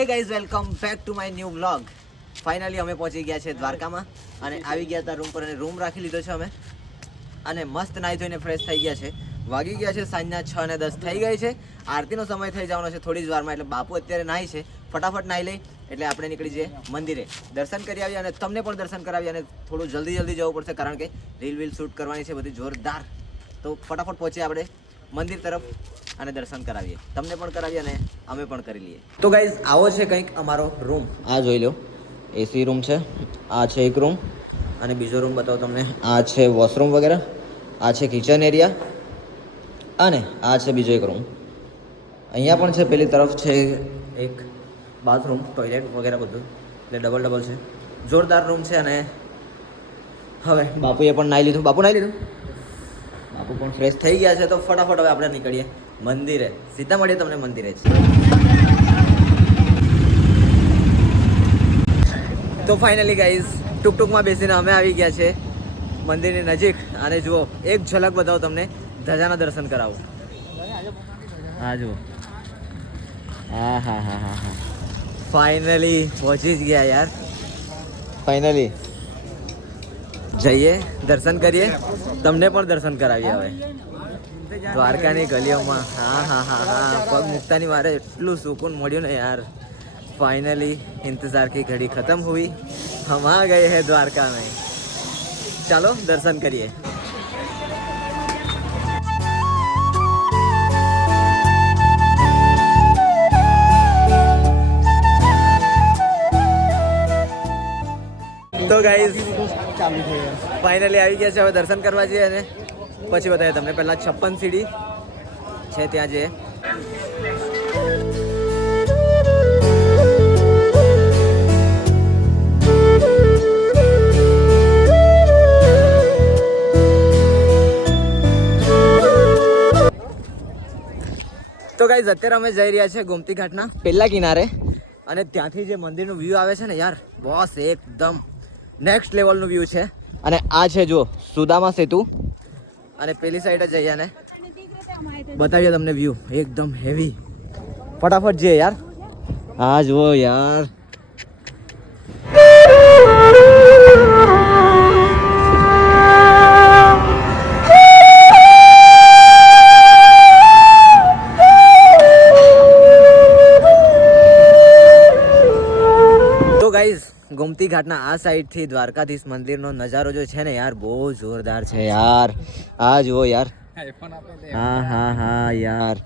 Hey guys, welcome back to my new vlog. Finally અમે પહોંચી ગયા છે દ્વારકામાં અને આવી ગયા હતા રૂમ પર અને રૂમ રાખી લીધો છે અમે અને મસ્ત નાહી ધોઈને ફ્રેશ થઈ ગયા છે. વાગી ગયા છે સાંજના 6:10 થઈ ગઈ છે. આરતીનો સમય થઈ જવાનો છે થોડી જ વારમાં, એટલે બાપુ અત્યારે નાહી છે. ફટાફટ નાહી લઈ એટલે આપણે નીકળી જઈએ મંદિરે, દર્શન કરી આવીએ અને તમને પણ દર્શન કરાવીએ. અને થોડું જલ્દી જવું પડશે કારણ કે રીલ શૂટ કરવાની છે બધી જોરદાર. તો ફટાફટ પહોંચીએ આપણે મંદિર તરફ અને દર્શન કરાવીએ, તમને પણ કરાવીએ અને અમે પણ કરી લઈએ. તો ગાઈઝ આવો છે કંઈક અમારો રૂમ. આ જોઈ લો, એસી રૂમ છે. આ છે એક રૂમ અને બીજો રૂમ બતાવો તમને. આ છે વોશરૂમ વગેરે, આ છે કિચન એરિયા અને આ છે બીજો એક રૂમ. અહીંયા પણ છે, પેલી તરફ છે એક બાથરૂમ, ટોયલેટ વગેરે બધું, એટલે ડબલ છે. જોરદાર રૂમ છે. અને હવે બાપુએ પણ નાહી લીધું. બાપુ નાહી લીધું, બાપુ પણ ફ્રેશ થઈ ગયા છે. તો ફટાફટ હવે આપણે નીકળીએ મંદિરે. સીધા મળીએ તમને મંદિરે જ. તો ફાઇનલી ગાઈઝ ટૂંકમાં બેસીને અમે આવી ગયા છે મંદિરની નજીક. અને જુઓ, એક ઝલક બતાવો તમને, ધજાના દર્શન કરાવો. હા જુઓ, હા ફાઇનલી પહોંચી જ ગયા યાર. ફાઇનલી જઈએ, દર્શન કરીએ, તમને પણ દર્શન કરાવીએ હવે દ્વારકાની ગલીઓમાં. હા પગ મૂકતાની મારે એટલું સુકૂન મળ્યું ને યાર. फाइनली इंतजार की घड़ी खत्म हुई, हम आ गए हैं द्वारका में. चलो दर्शन करिए. તો ગાઈઝ ફાઇનલી આવી ગયા છે. હવે દર્શન કરવા જઈએ અને પછી બતાવીએ તમને. પહેલાં 56 સીડી છે, ત્યાં જઈએ. તો ગાઈઝ અત્યારે અમે જઈ રહ્યા છીએ ગોમતી ઘાટના પહેલા કિનારે અને ત્યાંથી જે મંદિરનું વ્યૂ આવે છે ને યાર, બોસ એકદમ નેક્સ્ટ લેવલનું વ્યૂ છે. અને આ છે જો સુદામા સેતુ. અને પેલી સાઈડ જ જઈએ અને બતાવીએ તમને વ્યૂ એકદમ હેવી. ફટાફટ જઈએ યાર. હા જુઓ યાર, ગોમતી ઘાટના આ સાઈડથી દ્વારકાધીશ મંદિરનો નજારો જો છે ને યાર, બહુ જોરદાર છે યાર. આ જુઓ યાર, હા યાર,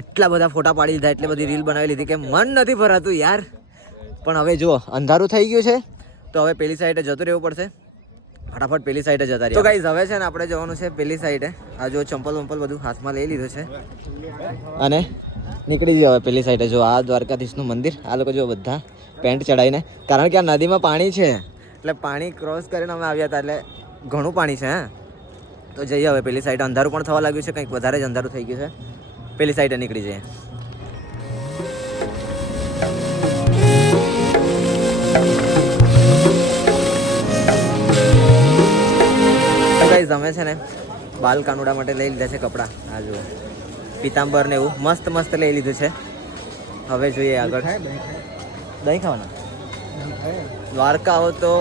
એટલા બધા ફોટા પાડી લીધા, એટલી બધી રીલ બનાવી લીધી કે મન નથી ભરાતું યાર. પણ હવે જુઓ અંધારું થઈ ગયું છે તો હવે પેલી સાઈડે જતું રહેવું પડશે. ફટાફટ પેલી સાઈડે જતા રહીએ. તો ગાઈઝ હવે છે ને આપણે જવાનું છે પેલી સાઈડે. આ જો ચંપલ બધું હાથમાં લઈ લીધું છે અને નીકળી જઈએ હવે પેલી સાઈડે. જો આ દ્વારકાધીશનું મંદિર. આ લોકો જો બધા પેન્ટ ચડાવીને, કારણ કે આ નદીમાં પાણી છે એટલે પાણી ક્રોસ કરીને અમે આવ્યા હતા, એટલે ઘણું પાણી છે. તો જઈએ હવે પેલી સાઈડ. અંધારું પણ થવા લાગ્યું છે, કંઈક વધારે જ અંધારું થઈ ગયું છે. પેલી સાઈડે નીકળી જઈએ. ગાઈઝ અમે છે ને બાલ કાનુડા માટે લઈ લીધા છે કપડાં. આ જુઓ પિતાંબર ને એવું મસ્ત લઈ લીધું છે. હવે જોઈએ આગળ. દહીં ખાવાના? દ્વારકા આવો તો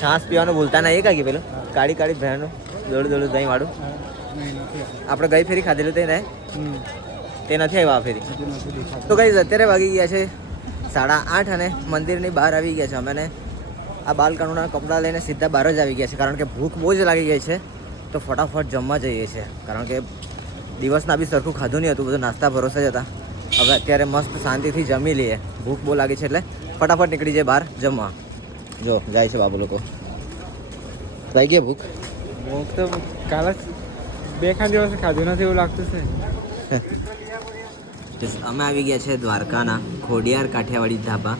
છાશ પીવાનું ભૂલતા ના. એ કાગી પેલું કાળી ભેણનું દોડું દહીં વાળું આપણે ગઈ ફેરી ખાધેલું તે નથી આવ્યા આ ફેરી. તો ગાઈઝ અત્યારે વાગી ગયા છે 8:30 અને મંદિરની બહાર આવી ગયા છે અમે. આ બાલ કાનુડા કપડાં લઈને સીધા બહાર જ આવી ગયા છે કારણ કે ભૂખ બહુ જ લાગી ગઈ છે. તો ફટાફટ જમવા જઈએ છીએ કારણ કે દિવસના બી સરખું ખાધું નહીં હતું, બધું નાસ્તા ભરોસે જ હતા. હવે અત્યારે મસ્ત શાંતિથી જમી લઈએ. ભૂખ બહુ લાગી છે એટલે ફટાફટ નીકળી જાય બહાર જમવા. જો જાય છે બાબુ લોકો. થઈ ગઈ ભૂખ તો કાલે 2 દિવસ ખાધું નથી એવું લાગતું છે. અમે આવી ગયા છે દ્વારકાના ખોડિયાર કાઠિયાવાડી ધાબા.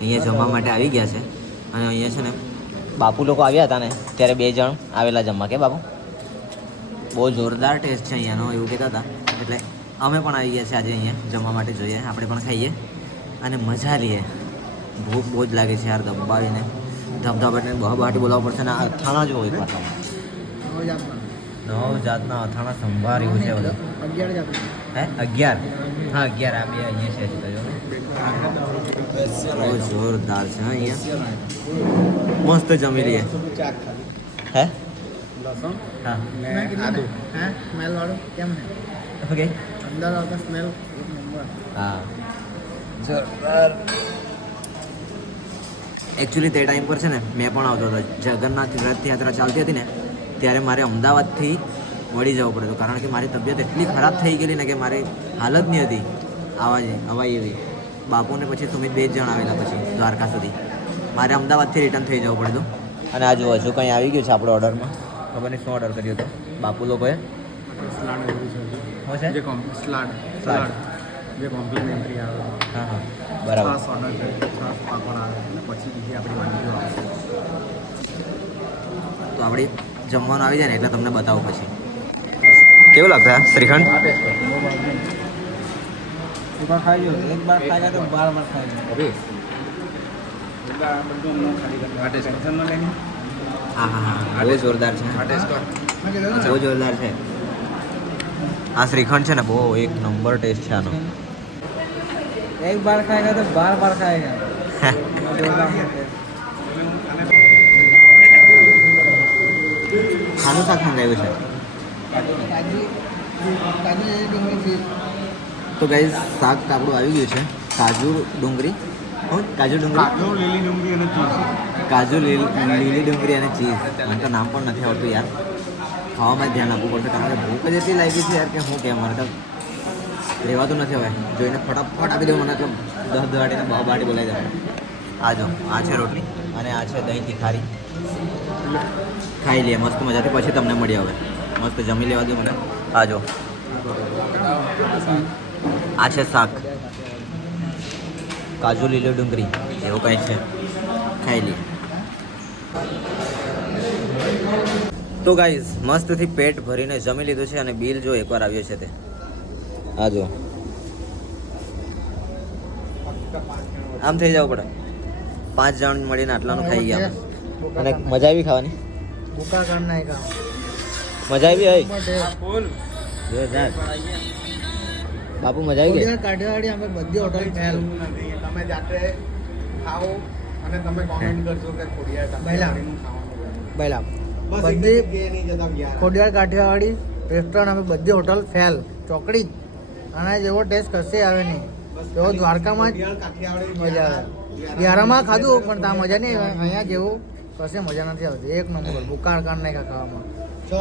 અહીંયા જમવા માટે આવી ગયા છે. અને અહીંયા છે ને બાપુ લોકો આવ્યા હતા ને ત્યારે 2 જણ આવેલા જમવા. કે બાપુ બહુ જોરદાર ટેસ્ટ છે અહીંયાનો એવું કહેતા હતા, એટલે અમે પણ આવી ગયા છે આજે અહીંયા જમવા માટે. જોઈએ આપણે પણ ખાઈએ અને મજા લઈએ. ભૂખ બહુ જ લાગે છે યાર. દબાવીને ધબધબાટીને બહાટી બોલાવવું પડશે. ને આ અથાણા જો એક વાત 9 જાતના અથાણા સંભાર એવું છે બધું. હે 11 હા 11 આ બે અહીંયા છે તો જો બહુ જોરદાર છે હા અહીંયા મસ્ત જમી લઈએ હે લસણ હા ને આદુ હા સ્મેલ વાળું કેમ ને ઓકે અંદર આવતા સ્મેલ એક નંબર હા જોરદાર એકચ્યુઅલી તે ટાઈમ પર છે ને મેં પણ આવતો હતો જગન્નાથ રથયાત્રા ચાલતી હતી ને ત્યારે મારે અમદાવાદથી વળી જવું પડતું કારણ કે મારી તબિયત એટલી ખરાબ થઈ ગયેલી ને કે મારી હાલત નહીં હતી આવાય એવી બાપુને પછી સુમિત 2 જણ આવેલા પછી દ્વારકા સુધી મારે અમદાવાદથી રિટર્ન થઈ જવું પડતું અને આ જો હજુ કંઈ આવી ગયું છે આપણો ઓર્ડરમાં ખબર નહીં શું ઓર્ડર કર્યો હતો બાપુ લોકોએ સલાડ એવું છે શું છે જે સલાડ સલાડ. જે કોમ્પ્લિમેન્ટરી આવે હા હા બરાબર છાશ ઓર્ડર કરે છાશ પાપડ આવે અને પછી બીજી આપણી વાનગીઓ આવે તો આપણે જમવાનું આવી જાય ને એટલે તમને બતાવું પછી કેવું લાગશે આ શ્રીખંડ સુપર ખાઈ લો એક બાર ખાઈ તો 12 બાર ખાઈ લો હવે બધું ન ખાલી કરી આ ટેસ્ટ ટેન્શન ન લેની હા હા હા બહુ જોરદાર છે આ ટેસ્ટ કર બહુ જોરદાર છે આ શ્રીખંડ છે ને બહુ એક નંબર ટેસ્ટ છે આનો એક બાર ખાएगा तो 12 बार खाएगा ખાનું શાક મંગાવ્યું છે તો ગાઈઝ શાક આપણું આવી ગયું છે કાજુ ડુંગળી કાજુ ડુંગળી કાજુ લીલી ડુંગળી અને ચીઝ કાજુ લીલી ડુંગળી અને ચીઝ મને તો નામ પણ નથી આવડતું યાર ખાવામાં ધ્યાન આપવું પડશે કારણ કે ભૂખ જ એટલી લાગી છે યાર કે હું કેમ મને તો રહેવાતું નથી હવે જોઈને ફટાફટ આપી દઉં મને તો 10 દાડીને 12 દાડી બોલાઈ જાય આ જો આ છે રોટલી અને આ છે દહીં તીખારી ખાઈ લઈએ મસ્ત મજાથી પછી તમને મળી હવે મસ્ત જમી લેવા દો મને આ જો આ છે શાક કાજુ લીલો ડુંગળી એવું કંઈ છે ખાઈ લઈએ તો ગાઈઝ મસ્તથી પેટ ભરીને જમી લીધું છે અને બિલ જો એકવાર આવ્યો છે તે આ જો આમ થઈ જવું પડે 5 જણ મળીને આટલાનું ખાઈ ગયા અને મજા આવી ખાવાની ભૂકા કાઢ નાખ્યા મજા આવી હઈ ફૂલ જોરદાર બાપુ મજા આવી ગઈ કાઢિયાવાડી અમે બધી હોટલ ફેલ તમે જાતે ખાઓ અને તમે કોમેન્ટ કરજો કે ખોડિયાર કાઠિયાવાડીનું ખાવાનું પહેલા બસ બધી એક જગ્યાએ નહીં જતા ગયા ખોડિયાર કાઠિયાવાડી રેસ્ટોરન્ટ અમે બધી હોટલ ફેલ ચોકડી જ આના જેવો ટેસ્ટ કશે આવે નહીં તેવો દ્વારકામાં જ કાઠિયાવાડી મજા આવે યારામાં ખાધું પણ ત્યાં મજા નહીં આવે અહીંયા જેવું કશે મજા નથી આવતી એક નંબર ભૂકા કાઢ નાખ્યા ખાવામાં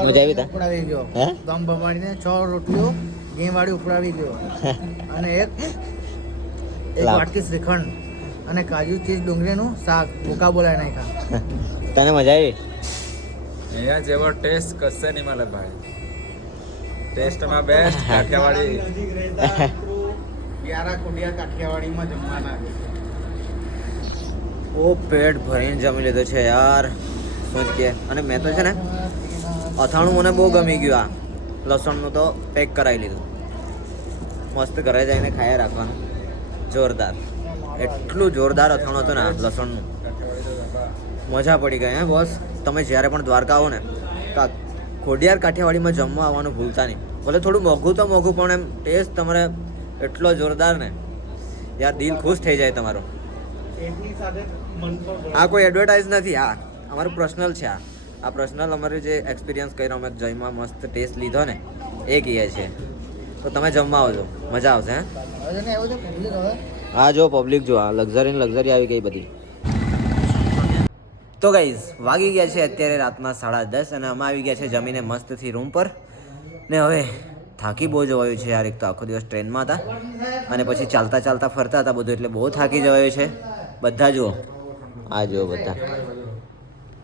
મજા આવી તા? ઉપડાવી ગયો હે? દમ ભમાડીને 6 રોટલીઓ ઘી વાળી ઉપડાવી ગયો અને એક લાવ. વાટકી શ્રીખંડ અને કાજુ ચીઝ ડુંગળીનું શાક ભૂકા બોલાવી નાખ્યા તને મજા આવી અહીંયા જેવો ટેસ્ટ કશે નહીં મળે ભાઈ ટેસ્ટમાં બેસ્ટ કાઠિયાવાડી યારા ખોડિયાર કાઠિયાવાડીમાં જમવાના છે ઓ પેટ ભરીને જમી લીધો છે યાર શું જ કે અને મેં તો છે ને અથાણું મને બહુ ગમી ગયું આ લસણનું તો પેક કરાવી લીધું મસ્ત ઘરે જઈને ખાયા રાખવાનું જોરદાર એટલું જોરદાર અથાણું હતું ને આ લસણનું મજા પડી ગઈ હે બોસ તમે જ્યારે પણ દ્વારકા આવો ને ખોડિયાર કાઠિયાવાડીમાં જમવા આવવાનું ભૂલતા નહીં ભલે થોડું મોંઘું તો મોંઘું પણ એમ ટેસ્ટ તમારે એટલો જોરદાર ને યાર દિલ ખુશ થઈ જાય તમારું એમની સાથે મન પર આ કોઈ એડવર્ટાઇઝ નથી આ અમારું પર્સનલ છે આ પર્સનલ અમારું જે એક્સપિરિયન્સ કર્યો અમે જઈમાં મસ્ત ટેસ્ટ લીધો ને એ કહીએ છીએ તો તમે જમવા આવજો મજા આવશે હે હવે ને એવું છે public હવે હા જો પબ્લિક જો આ લક્ઝરી આવી ગઈ બધી તો ગાઈઝ વાગી ગયા છે અત્યારે રાતના 10:30 અને અમે આવી ગયા છે જમીને મસ્તથી રૂમ પર ને હવે થાકી બહુ જવાયું છે યાર એક તો આખો દિવસ ટ્રેનમાં હતા અને પછી ચાલતા ચાલતા ફરતા હતા બધું એટલે બહુ થાકી જવાયું છે બધા જુઓ આ જુઓ બધા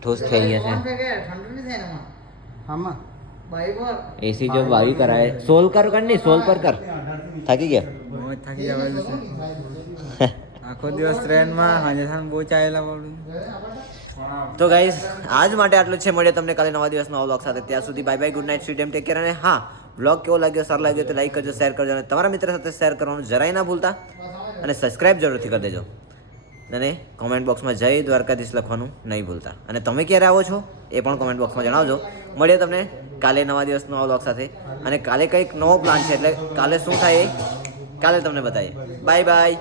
ઠોસ થઈ ગયા છે ઠંડુ નહીં થાય ને એમાં આમાં બાઈ પર એસી જો વાવી કરાય સોલ કર નહીં સોલ પર કર થાકી ગયા બહુ જ થાકી જવાયેલું છે આખો દિવસ ટ્રેનમાં સાંજે સાંજ બહુ ચાલેલા પડું તો ગાઈઝ આજ માટે આટલું જ છે મળીએ તમને કાલે નવા દિવસના વ્લોગ સાથે ત્યાં સુધી bye bye good night sweet એમ ટેક કેર અને હા વ્લોગ કેવો લાગ્યો સારો લાગ્યો તો લાઈક કરજો શેર કરજો અને તમારા મિત્ર સાથે શેર કરવાનું જરાય ના ભૂલતા અને સબસ્ક્રાઇબ જરૂરથી કરી દેજો અને કોમેન્ટ બોક્સમાં જય દ્વારકાધીશ લખવાનું નહીં ભૂલતા અને તમે ક્યારે આવો છો એ પણ કોમેન્ટ બોક્સમાં જણાવજો. મળીએ તમને કાલે નવા દિવસ નવા વ્લોગ સાથે, અને કાલે કંઈક નવો પ્લાન છે એટલે કાલે શું થાય એ કાલે તમને બતાવીએ. Bye bye.